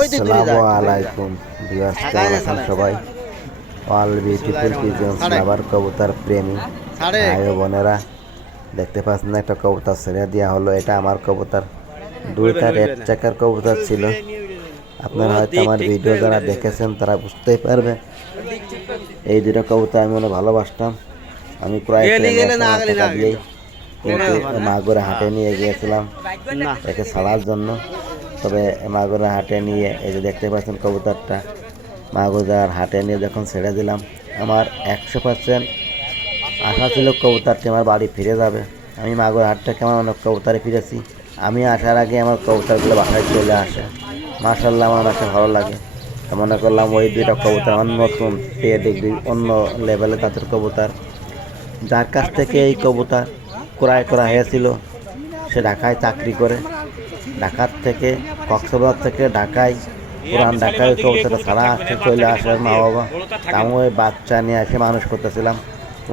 আসসালামু আলাইকুম ভিউয়ার্স, কেমন আছেন সবাই? অল বিউটিফুল পিজনস লাভার কবুতর প্রেমী ভাই ও বোনেরা, দেখতে পাচ্ছেন একটা কবুতর ছেড়ে দেওয়া হলো। এটা আমার কবুতর, দুইটা রেড চেকার কবুতর ছিল। আপনারা হয়তো আমার ভিডিও যারা দেখেছেন তারা বুঝতেই পারবে এই দুটো কবুতর আমি মনে ভালোবাসতাম। আমি ক্রয় টাকা দিয়েই কিন্তু মাগুরা হাটে নিয়ে গিয়েছিলাম একে ছাড়ার জন্য। তবে মাগুরা হাটে নিয়ে এই যে দেখতে পাচ্ছেন কবুতরটা, মাগুরার হাটে নিয়ে যখন ছেড়ে দিলাম, আমার 100% আশা ছিল কবুতরটি আমার বাড়ি ফিরে যাবে। আমি মাগুরা হাট থেকে আমার অনেক কবুতরে ফিরেছি, আমি আসার আগে আমার কবুতরগুলো বাসায় চলে আসে। মাশাআল্লাহ, আমার অনেক ভালো লাগে। মনে করলাম ওই দুইটা কবুতর আমার নতুন পেডিগ্রি অন্য লেভেলে তাদের কবুতর। যার কাছ থেকে এই কবুতর ক্রয় করা হয়েছিল সে ঢাকায় চাকরি করে। ঢাকার থেকে কক্সবাজার থেকে ঢাকায়, পুরান ঢাকায় কবুতরটা ছাড়া আসতে চলে আসে মা বাবা। আমি ওই বাচ্চা নিয়ে এসে মানুষ করতেছিলাম,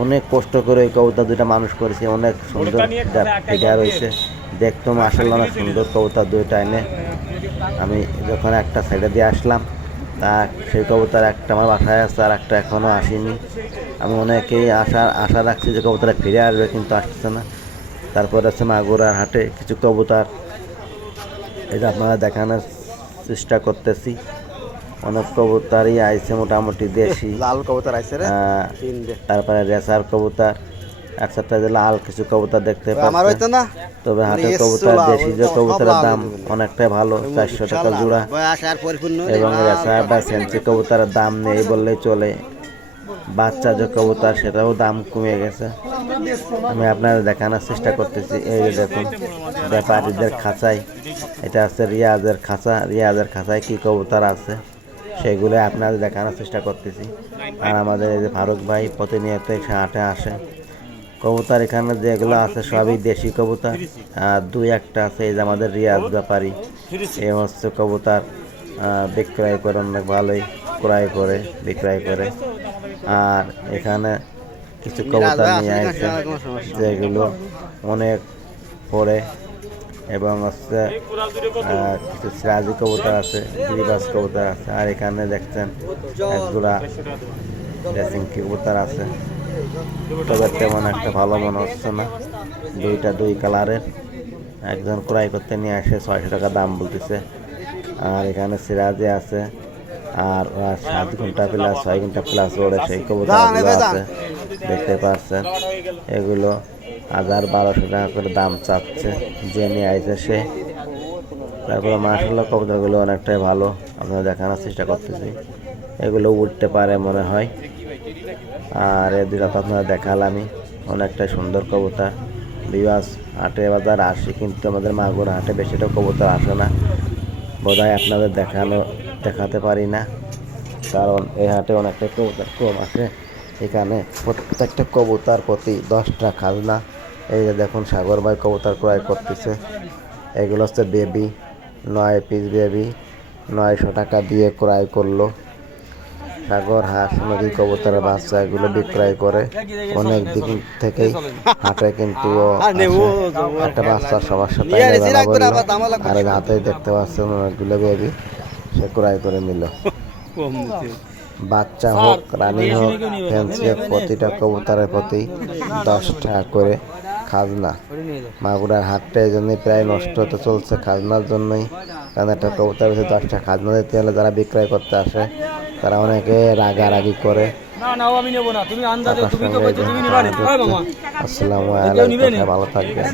অনেক কষ্ট করে ওই কবুতর দুটা মানুষ করেছি। অনেক সুন্দর ফিগার হয়েছে, দেখতো মাশাআল্লাহ অনেক সুন্দর কবুতর দুইটা এনে আমি যখন একটা সাইডে দিয়ে আসলাম, তা সেই কবুতর একটা আমার বাসায় আসছে আর একটা এখনও আসেনি। আমি অনেকেই আশা রাখছি যে কবুতরটা ফিরে আসবে, কিন্তু আসতেছে না। তারপর আছে মাগুরার হাটে কিছু কবুতর, এই যে আপনারা দেখানোর চেষ্টা করতেছি। অনেক কবুতরই আইছে, মোটামুটি দেশি লাল কবুতর আইছে রে, তারপরে রেসার কবুতর, একসাথে যে লাল কিছু কবুতর দেখতে পাচ্ছেন। তবে হাটের কবুতর দেশি যে কবুতরের দাম অনেকটাই ভালো, 400 টাকা জোড়া। এবং রেসার বা সেন্সি কবুতরের দাম নেই বললেই চলে। বাচ্চা যে কবুতর সেটাও দাম কমে গেছে। আমি আপনাদের দেখানোর চেষ্টা করতেছি। এই দেখুন ব্যাপারীদের খাঁচায়, এটা আছে রিয়াজের খাঁচা। রিয়াজের খাঁচায় কি কবুতর আছে সেগুলো আপনাদের দেখানোর চেষ্টা করতেছি। আর আমাদের এই যে ফারুক ভাই প্রতিনিয়ত হাটে আসে। কবুতর এখানে যেগুলো আছে সবই দেশি কবুতর, আর দুই একটা আছে এই যে আমাদের রিয়াজ ব্যাপারী, এই হচ্ছে কবুতর বিক্রয় করে, অনেক ভালোই ক্রয় করে বিক্রয় করে। আর এখানে কিছু কবুতর নিয়ে আসছে যেগুলো অনেক পরে, এবং হচ্ছে কিছু সিরাজি কবুতর আছে, গিরিবাজ কবুতর আছে। আর এখানে দেখছেন এক জোড়া রেসিং কবুতর আছে, তবে তেমন একটা ভালো মনে হচ্ছে না। দুইটা দুই কালারের, একজন ক্রয় করতে নিয়ে আসে 600 টাকা দাম বলতেছে। আর এখানে সিরাজি আছে, আর 7 ঘন্টা প্লাস 6 ঘন্টা প্লাস ওড়ে সেই কবুতরগুলো আছে, দেখতে পাচ্ছেন। এগুলো 1000-1200 টাকা করে দাম চাচ্ছে যে নিয়ে আইছে সে। তারপরে মাশাআল্লাহ কবুতরগুলো অনেকটাই ভালো, আপনারা দেখানোর চেষ্টা করতেছি। এগুলো উঠতে পারে মনে হয়। আর এ দুটা তো আপনারা দেখালামই, অনেকটাই সুন্দর কবুতর। ভিউয়ার্স, হাটে বাজার আসি কিন্তু আমাদের মাগুরা হাটে বেশিটা কবুতর আসে না, বোধহয় আপনাদের দেখাতে পারি না, কারণ এই হাটে অনেকটা কবুতর কম আসে। এখানে প্রত্যেকটা কবুতর প্রতি 10টা খাজনা। এই যে দেখুন সাগর ভাই কবুতর ক্রয় করতেছে। এগুলো হচ্ছে বেবি, 9 পিস বেবি 900 টাকা দিয়ে ক্রয় করলো। সাগর হাঁস মুরগি কবুতরের বাচ্চা এগুলো বিক্রয় করে অনেক দিন থেকেই হাটে, কিন্তু একটা বাচ্চার সবার সাথে আর হাতে দেখতে পাচ্ছেন অনেকগুলো বেবি সে ক্রয় করে নিল। বাচ্চা হোক রানী হোক ফ্যান্সি হোক, প্রতিটা কবুতরের প্রতি 10 টাকা করে খাজনা। মাগুরার হাটটা এই জন্যই প্রায় নষ্ট হতে চলছে খাজনার জন্যই, কারণ একটা কবুতরের 10 টাকা খাজনা দিতে হলে যারা বিক্রয় করতে আসে তারা অনেকে রাগারাগি করে। আসসালামু আলাইকুম, ভালো থাকবেন।